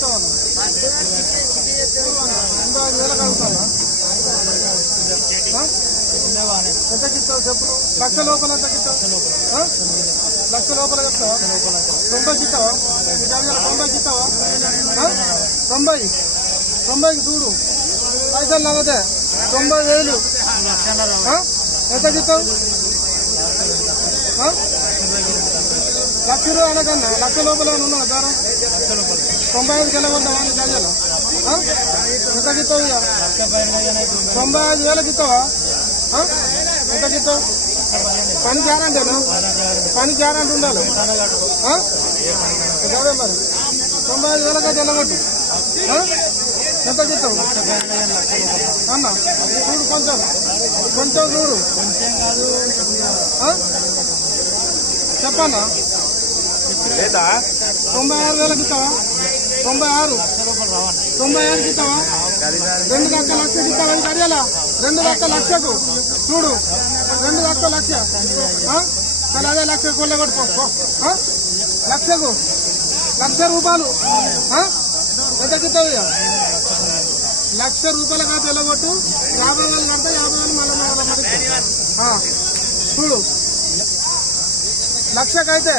ఇస్తావా 85,000 అడుగుతావా ఎంతకి ఇస్తావు చెప్పు లక్ష లోపల ఎంతకి ఇస్తావు లక్ష లోపల చెప్తావా 90కి ఇస్తావా 90కి ఇస్తావా 90కి చూడు పైసలు నవ్వదే 90,000 ఎంతకి ఇస్తావు లక్ష రూపాయలు అనకన్నా లక్ష లోపల ఉన్నా దారం 95 వెళ్ళగొంటావా నీ గజలు ఎంతకి ఇస్తావు ఇక 95,000కి ఇస్తావా ఎంతకి ఇస్తావు పని గ్యారంటీనా పని గ్యారంటీ ఉండాలి అదే మరి 95,000కి వెళ్ళగొట్టు ఎంతకి ఇస్తావు అన్న చూడు కొంచెం చూడు చెప్పన్నా 96,000కి ఇస్తావా 96,000కి ఇస్తావా 2 లక్ష లక్షకి ఇస్తావా ఇది అడియాలా 2 లక్ష లక్షకు చూడు 2 లక్ష లక్ష కానీ అదే లక్ష కొల్లే కొట్టుకో లక్షకు ₹1,00,000 ఎంతకి ఇస్తావు ఇక ₹1,00,000 కాదు వెళ్ళగొట్టు 50,000 కడితే 50,000 మళ్ళీ చూడు లక్షకైతే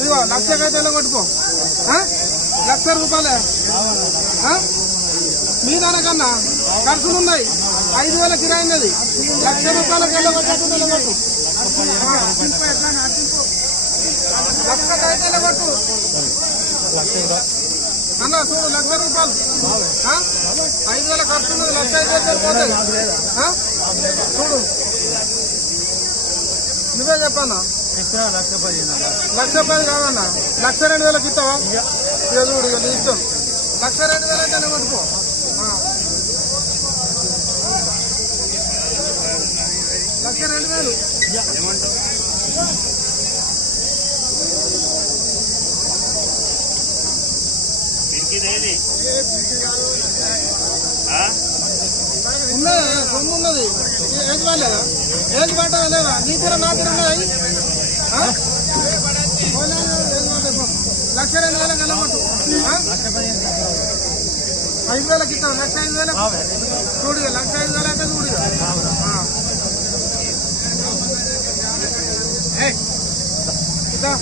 ఇదిగో లక్షకైతే వెళ్ళగొట్టుకో ₹1,00,000 మీ దానికన్నా ఖర్చులు ఉన్నాయి 5,000 కిరాయి ఉన్నది ₹1,00,000 వెళ్ళగొట్టు వెళ్ళగొట్టు లక్షకైతే వెళ్ళగొట్టు అన్న చూడు ₹1,00,000 5,000 ఖర్చు ఉన్నది 1,05,000 పోతాయి చూడు నువ్వే చెప్పన్నా ₹1,10,000 కాదన్నా 1,02,000కి ఇస్తావా ఇక చూడు ఇక నీ ఇష్టం 1,02,000 అయితే కొట్టుకో ₹1,02,000 ఉన్నదా సొమ్ము ఉన్నది ఏది పడలేదా ఏది పడ్డదా లేదా నీ తీర నా తీర ఉన్నాయి 1,02,000 వెళ్ళగొట్టు 5,000కి ఇస్తావు 1,05,000 చూడు 1,05,000 అంటే చూడు ఇదా